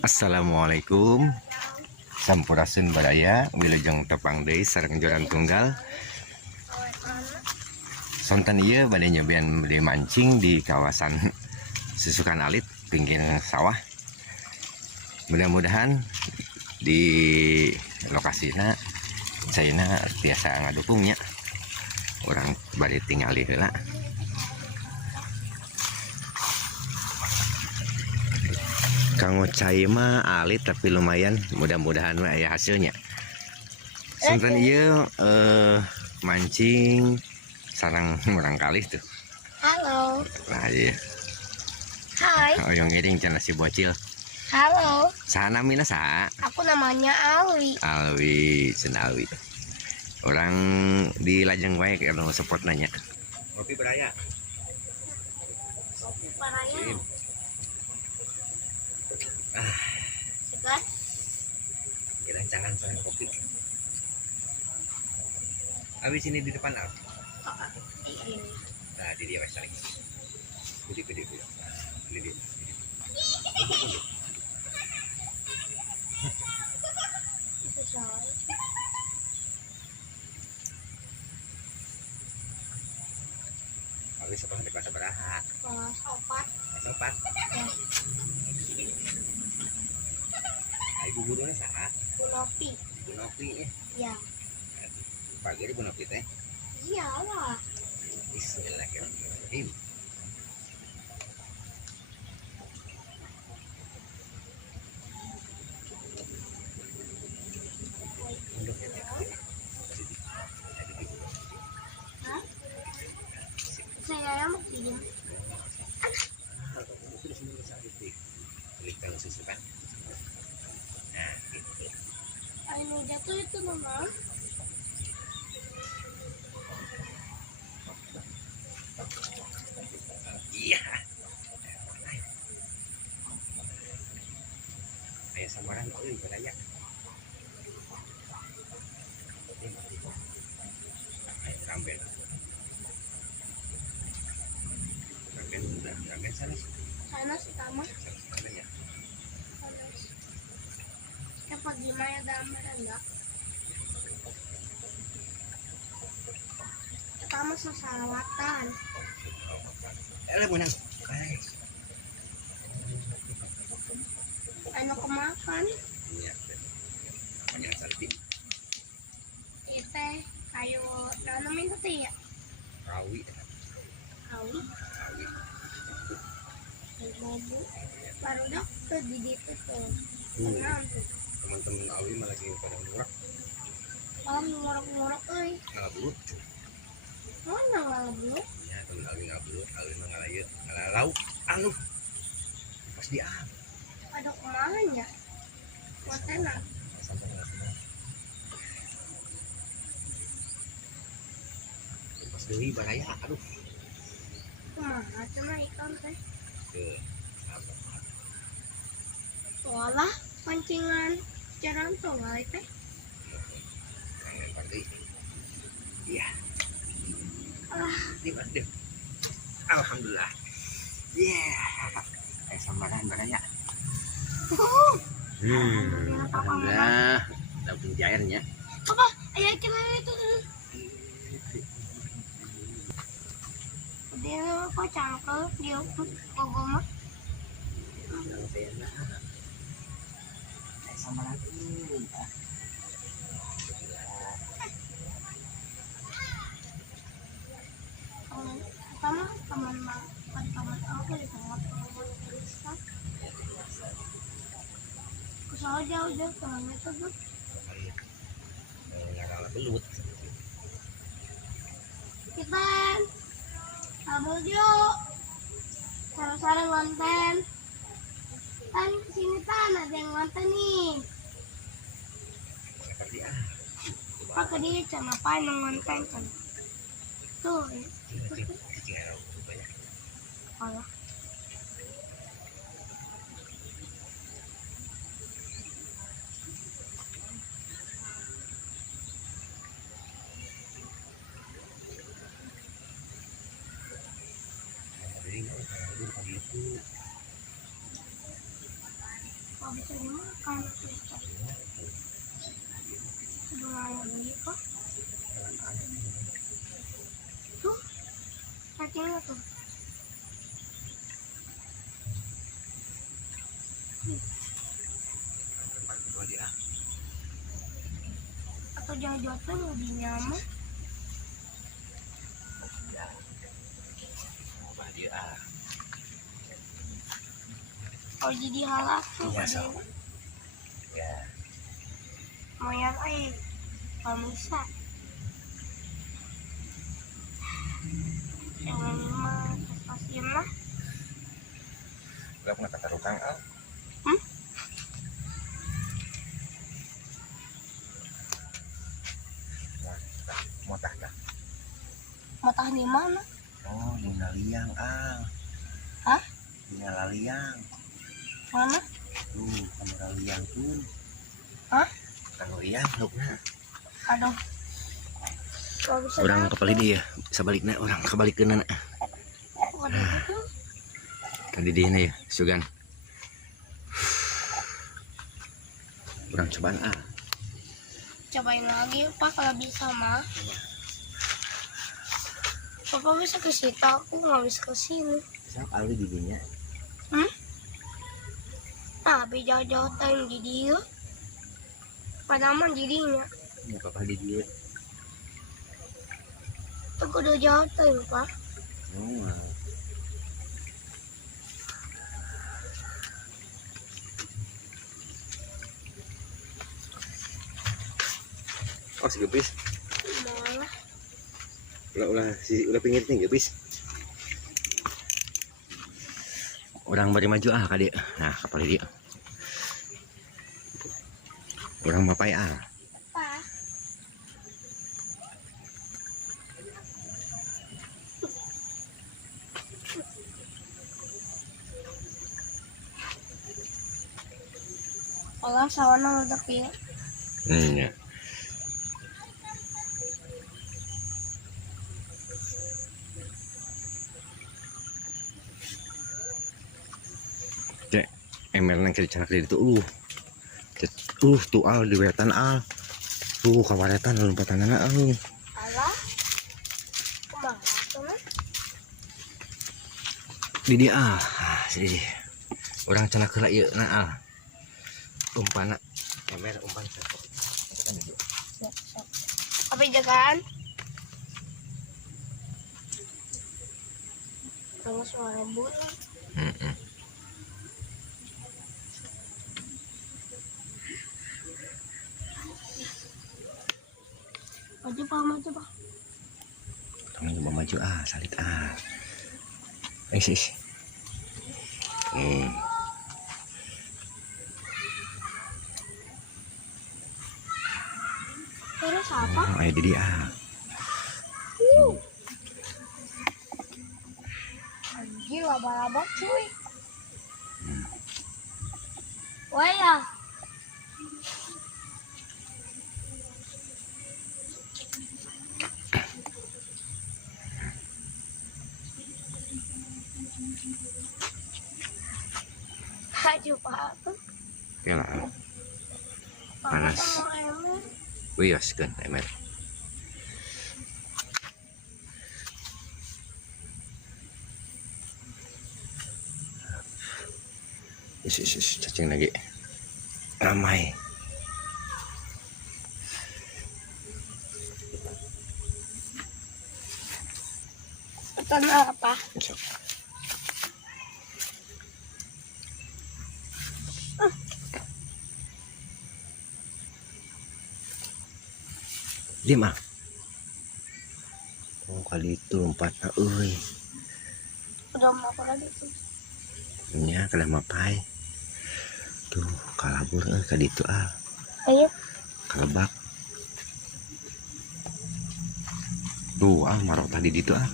Assalamualaikum. Sampurasun badaya wilujeng tepang deui sareng joran tunggal. Sonten ieu bade nyobian bade mancing di kawasan Susukan Alit pinggir sawah. Mudah-mudahan di lokasina Caina biasa ngadukungnya. Orang bade tinggal di heula. Kang Cai mah alit tapi lumayan, mudah-mudahan aya hasilnya. Sonten ieu mancing sarang urang kalih tuh. Halo. Nah ieu. Hai. Oyong ngiring cenah si bocil. Halo. Saha namina saha? Aku namanya Alwi. Alwi, cenah Alwi. Orang di Lajeng wae kalau support nanya. Kopi beraya. Kopi paraya. Segar. Kerancangan sareng kopi. Abis ini di depan al. Ini. Nah, di dia saling. Gede. Di dia. Itu soal. Abis sekolah di pasar beraha. Kelas 4. Sopat. Ya. Ibu gurunya saha? Bu Novi. Bu Novi ya. Ya. Pagi ini Bu Novi teh. Iyalah. Bismillahirrahmanirrahim. Hah? Saya yang begini. Klik susu kan. Nah, gitu. Anu jatuh itu mama. Iya. Ayo samaran euy badaya. Ramben. Ramben udah, ramben sanes. Sana sama. Sanes ya. Apa gimana dalam enggak? Pertama sesalawatan. Menang. Anu kemakan. Iya. Panjang salpi. Itu kayu nanamin teh ya. Rawi. Kawi. Rawi. Bobo. Baru dah ke di situ tuh. Tenang tuh. Teman-teman Awi malah lagi pada ngurak. Oh, ngorok-ngorok euy. Ngablut. Mana ngablut? Ya, teman Awi ngablut, Awi ngalayeut, ngalalau. Anu. Pas dia. Ada kemana? Watena. Pas deui baraya, aduh. Kemana cuma ikan teh? Tuh. Soalah pancingan jalan tol teh. Kangen pasti. Iya. Di Mas Dim. Alhamdulillah. Yeah. Samaran baraya. Alhamdulillah. Dapat pencairannya. Apa? Ayah kira itu. Dia apa cangkel dia kogoma. Samaran. Sama teman aku di tengah tulisan. Kesal jauh temannya tuh tuh. Ngaralah belut. Kita kabel yuk. Sarang-sarang ngonten. Kan sini tan ada yang ngonten nih. Seperti Pakai dia cuma apa yang ngonten kan? Tuh. Allah. Jadi Habis cacingnya tuh. Atau jangan-jangan lebih nyaman. Oh jadi halak tuh. Iya, so. Ya. Moyan air. Kalau bisa. Jangan mah pasien lah. Gak pernah kata rukang al. Motah dah. Matah di mana? Oh, di liang al. Hah? Di liang. Mana? Tuh, kamera liang tuh. Hah? Kalau liang, lukna. Aduh. Gak bisa. Orang kepala dia, sebaliknya orang kebalik ke nana. Waduh itu. Tadi dia ya, sugan. Orang cobaan ah. Cobain lagi Pak kalau bisa mah. Papa bisa ke situ, aku nggak bisa ke sini. Siapa Ali di dinya? Nah, jauh-jauh time di dia. Padaman jadinya. Ya papa di dia. Aku udah jauh time Pak. Oh. Oh, si gepis. Malah. Ulah pinggir nih gepis. Orang bari maju ah kali. Nah, kapal dia. Orang mapai ah. Pak. Olah sawana udah ya. Ya. Cek, emel nang kiri canak di itu tuh al di wetan al. Tuh kawaretan lompatan anak al. Alah. Kemana tuh nah? Di dia ah. Sini. Orang canak kela ieu na al. Umpana emel umpan satu. Siap. Apa jagaan? Kamu suara burung. Maju pak. Kamu coba maju ah, salit ah. Sis. Terus apa? Ayo di dia ah. Anjir, laba-laba cuy. Wah ya. Aduh pak. Oke lah. Panas. Wios kan emel. Cacing lagi. Ramai. Tanah apa? Lima. Oh kali itu empat na euy. Udah mau apa lagi tuh? Nya kalah mapai. Tuh kalabur ka ditu ah. Ayo. Kalebak. Tuh ah marok tadi ditu ah.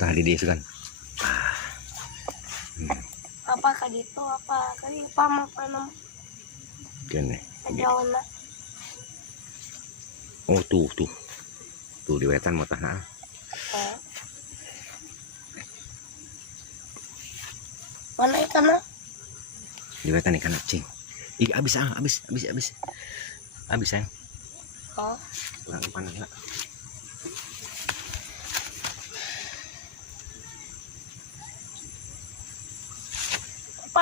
Tadi dia kan. Apa kali itu apa? Kali pam apa nam? Kene. Jauh nak. Oh tuh. Tuh di wetan mau tanah. Mana ikan nak? Di wetan ikan cing. Ih abis sayang. Oh. Kurang panas lah.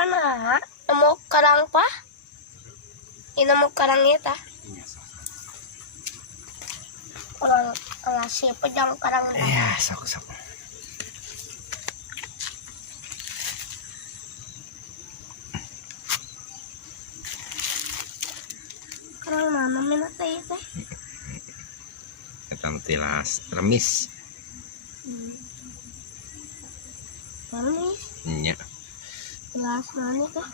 Mana? Nemu karang pa? Nemu karang itu. Orang ngasih pejang karang. Ya, sok. Karang mana minat teh? Kita tilas remis. Remis. Nya. Kelas mana teh?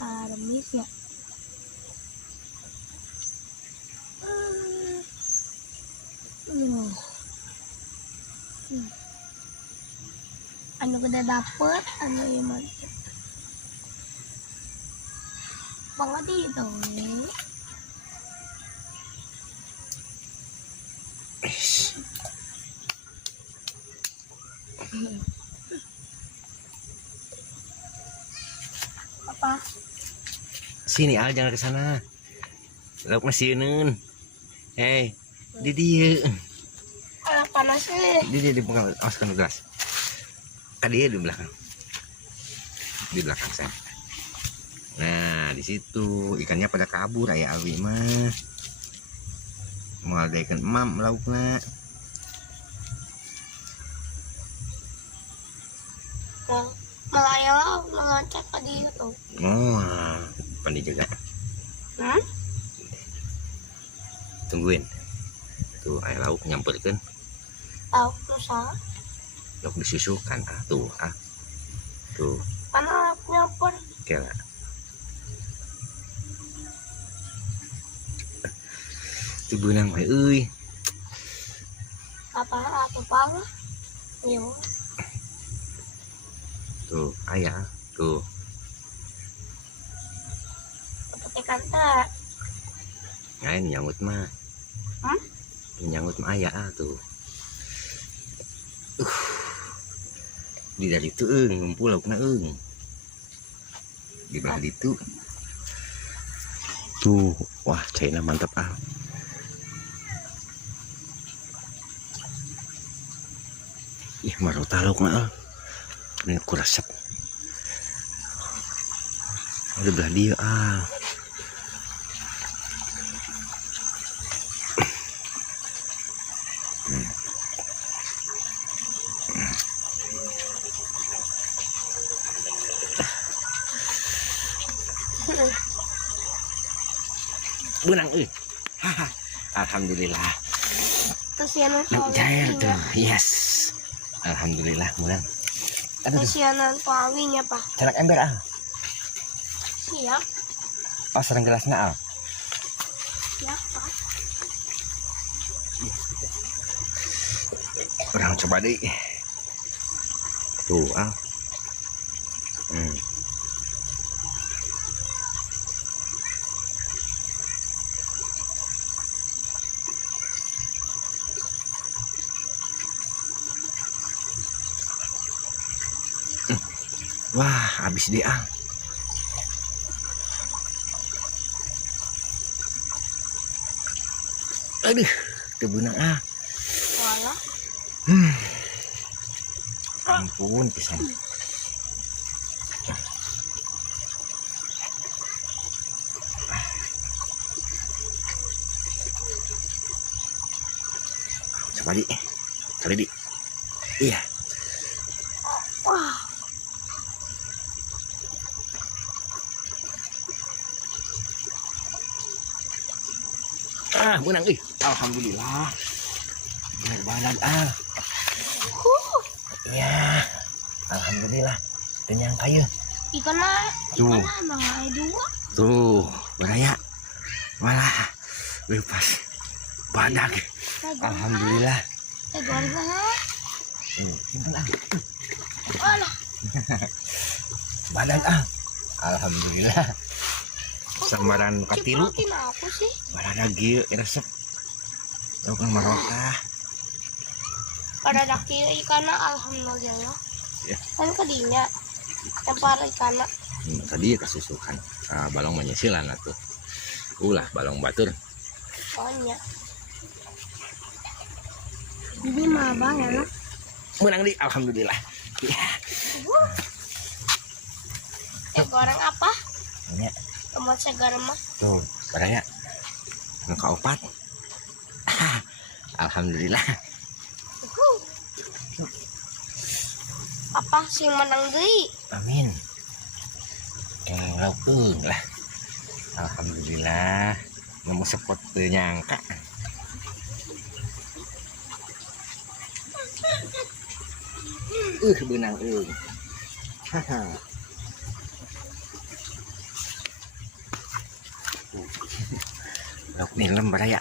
Remis ya. Anu gede dapet, anu iman. Banget itu. Apa? Sini Al, jangan ke sana. Lauk masieun. Hei, di dieu. Panas sih. Di pegang awas gelas. Dia di belakang. Di belakang saya. Nah, di situ ikannya pada kabur aya Alwi mah. Moal daekeun emam laukna. Melayang ngecek tadi itu. Oh, pandi juga. Tungguin. Tuh aya lauk nyamperkeun. Tahu nusa. Lauk disusukan tuh. Tuh. Mana nyamper? Kela. Tuh benang we euy. Apa atau pang? Yo. Tuh, aya. Tuh. Ikan teh. Ngain nyangut mah. Nyangut mah aya tuh. Di dari itu ngumpul laukna di belah itu. Tuh, wah China mantap Ih, marota laukna ini kurasep. Ada belah dia Benang Alhamdulillah. Terus yang Cair tuh, yes. Alhamdulillah menang. Kesianan pawinya pak. Celak ember Siap. Oh serang gelasnya Siap pak. Orang coba deh. Tuh Wah, habis deh Aduh, kebenang Walah. Ampun pisan. Coba di. Iya. Wah. Benang alhamdulillah. Bener badan Ya, alhamdulillah. Kenyang kayu. Ikan Tuh. emang ada dua. Tuh, beraya. Malah lepas badak. Alhamdulillah. Simpen Walah. Badan alhamdulillah. Sambaran katilu. Aku sih. Barada gieu resep. Lauk marokah. Pada daki ikannya alhamdulillah. Ya. Kan kadinya tempar ikannya. Tadi kasusukan balong menyisilan atuh. Ulah balong batur. Soalnya. Ini mah bang ya. Menang di alhamdulillah. Ya. goreng apa? Nya Tomat segar mah. tuh baraya nu kaopat. Alhamdulillah. Apa sih menang deui? Amin. Laukung lah. Alhamdulillah. Nemu spot teu nyangka. Benang haha. Lauk nilem baraya.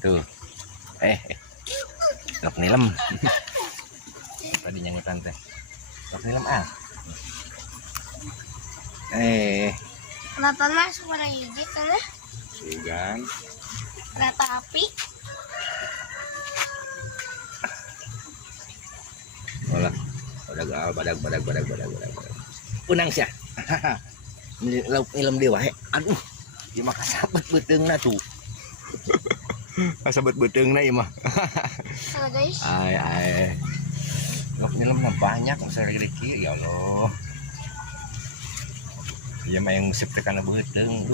Tuh. Lauk nilem. Tadi nyanyitan teh. Lauk nilem ah. Kenapa suara hiji kana? Sugan. Kereta api. Olah. Badag. Unang sia. Lauk nilem dewa he. Aduh. Ieu mah kasabet beuteungna tuh. Kasabet beuteungna ieu mah. Halo guys. Ai. Lauk nilem mah banyak sering kieu ya Allah. Ieu mah yang musip teh kana beuteung.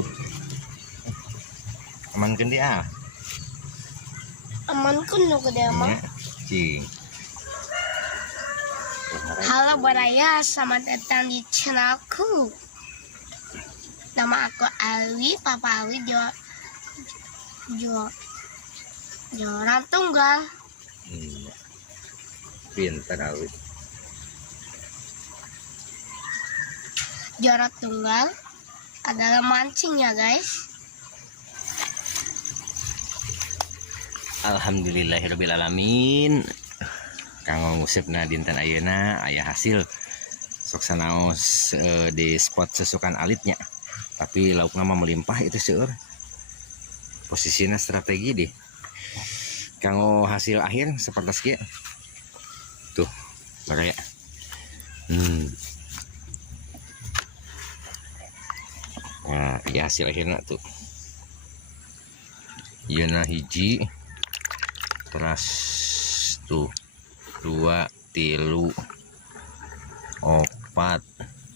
Amankeun dia. Aman kun nu gede mah. Cing. Halo Baraya, selamat datang di channelku. Nama aku Alwi, Papa Alwi juara tunggal. Pintar Alwi. Juara tunggal adalah mancing ya guys. Alhamdulillahirabbil alamin. Kanggo ngusipna dinten ayeuna aya hasil. Sok sanaos di spot sesukan alitnya. Tapi laukna mah melimpah itu seueur. Posisinya strategi deh. Kanggo hasil akhir seperti kieu. Tuh, baraya. Nah, ya hasil akhirnya tuh. Yeuna hiji. Terus tuh 2, 3, 4,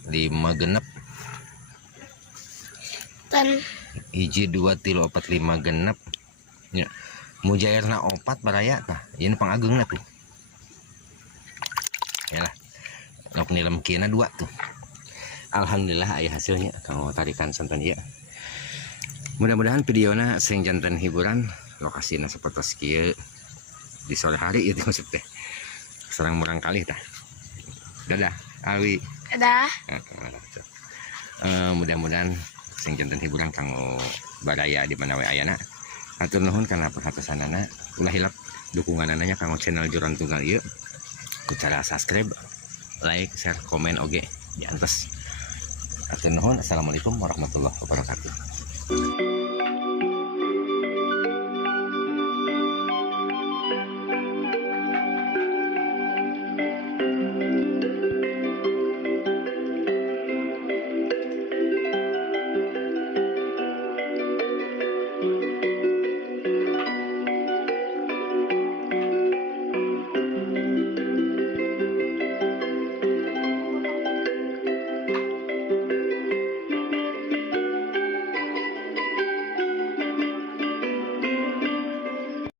5 genep. Dan Hiji 2, 3, 4, 5 genep. Ya. Mujairna 4 baraya tah. Ini pangageungna tuh. Yalah. Lauk nilem kieu 2 tuh. Alhamdulillah aya hasilnya kanggo tarikan santen ieu. Mudah-mudahan videona sing janten hiburan, lokasina sapertos kieu di sore hari itu maksudnya. Serang murang kali tah. Dadah, Alwi. dadah. Mudah-mudahan sing janten hiburan kanggo baraya di mana we ayana. Hatur nuhun kana perhatosanana. Ulah hilap dukunganana kanggo channel Joran Tunggal ieu. Ku cara subscribe, like, share, komen oge diantos. Hatur nuhun. Assalamualaikum warahmatullahi wabarakatuh.